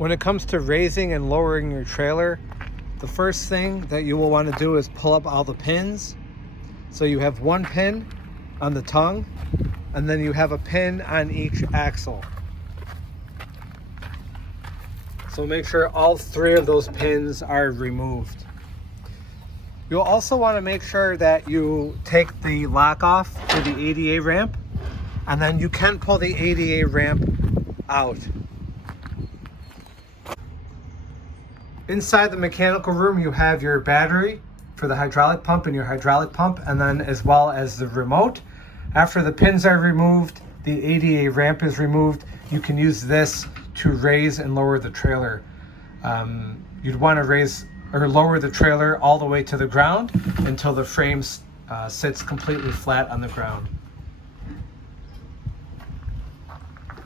When it comes to raising and lowering your trailer, the first thing that you will want to do is pull up all the pins. So you have one pin on the tongue, and then you have a pin on each axle. So make sure all three of those pins are removed. You'll also want to make sure that you take the lock off for the ADA ramp, and then you can pull the ADA ramp out. Inside the mechanical room, you have your battery for the hydraulic pump and your hydraulic pump, and then as well as the remote. After the pins are removed, the ADA ramp is removed, you can use this to raise and lower the trailer. You'd want to raise or lower the trailer all the way to the ground until the frame sits completely flat on the ground.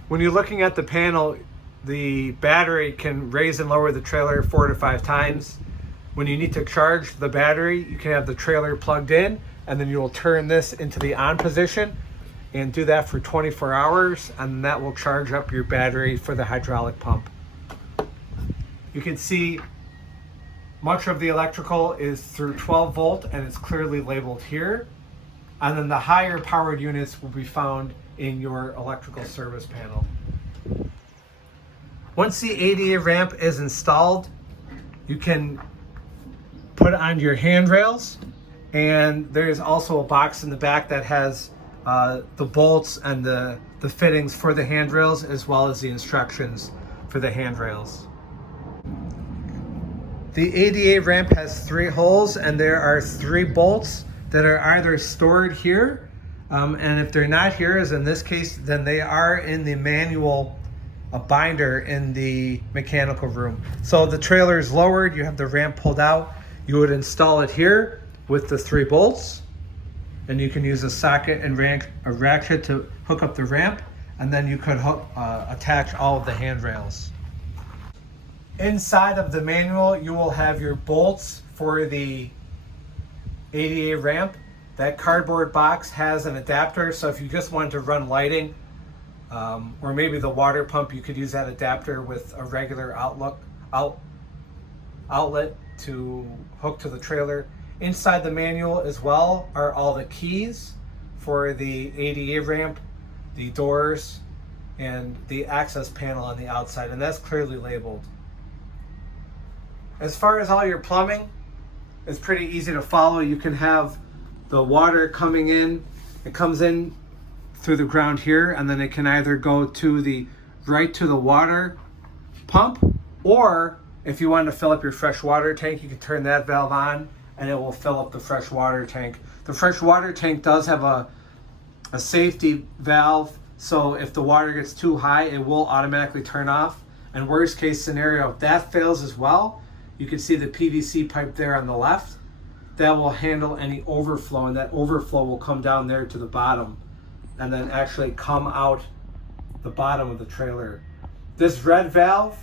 When you're looking at the panel, the battery can raise and lower the trailer 4 to 5 times. When you need to charge the battery, you can have the trailer plugged in, and then you will turn this into the on position and do that for 24 hours, and that will charge up your battery for the hydraulic pump. You can see much of the electrical is through 12 volt, and it's clearly labeled here. And then the higher powered units will be found in your electrical service panel. Once the ADA ramp is installed, you can put it on your handrails, and there's also a box in the back that has the bolts and the fittings for the handrails, as well as the instructions for the handrails. The ADA ramp has 3 holes, and there are 3 bolts that are either stored here, and if they're not here, as in this case, then they are in the manual binder in the mechanical room. So the trailer is lowered, you have the ramp pulled out, you would install it here with the 3 bolts, and you can use a socket and a ratchet to hook up the ramp, and then you could attach all of the handrails. Inside of the manual, you will have your bolts for the ADA ramp. That cardboard box has an adapter, so if you just wanted to run lighting, or maybe the water pump, you could use that adapter with a regular outlet to hook to the trailer. Inside the manual as well are all the keys for the ADA ramp, the doors, and the access panel on the outside, and that's clearly labeled. As far as all your plumbing, it's pretty easy to follow. You can have the water coming in. It comes in through the ground here, and then it can either go to right to the water pump, or if you want to fill up your fresh water tank, you can turn that valve on and it will fill up the fresh water tank. The fresh water tank does have a safety valve, so if the water gets too high, it will automatically turn off. And worst case scenario, if that fails as well, you can see the PVC pipe there on the left. That will handle any overflow, and that overflow will come down there to the bottom and then actually come out the bottom of the trailer. This red valve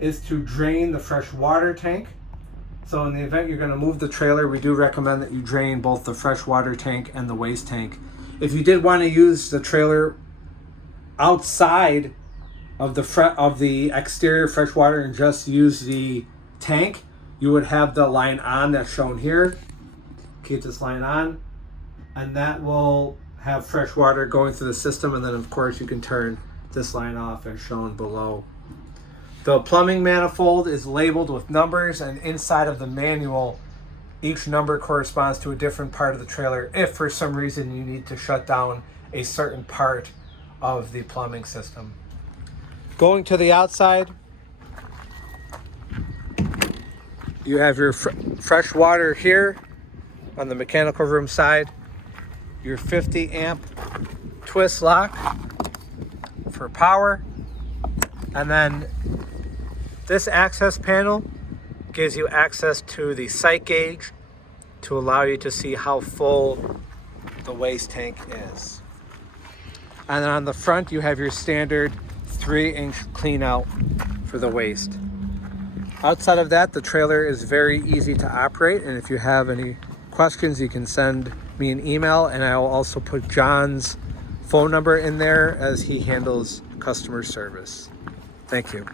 is to drain the fresh water tank. So in the event you're going to move the trailer, we do recommend that you drain both the fresh water tank and the waste tank. If you did want to use the trailer outside of the exterior fresh water and just use the tank, you would have the line on that's shown here. Keep this line on, and that will have fresh water going through the system, and then of course you can turn this line off as shown below. The plumbing manifold is labeled with numbers, and inside of the manual, each number corresponds to a different part of the trailer if for some reason you need to shut down a certain part of the plumbing system. Going to the outside, you have your fresh water here on the mechanical room side, your 50 amp twist lock for power, and then this access panel gives you access to the sight gauge to allow you to see how full the waste tank is. And then on the front, you have your standard 3-inch clean out for the waste. Outside of that, the trailer is very easy to operate, and if you have any questions, you can send me an email, and I will also put John's phone number in there as he handles customer service. Thank you.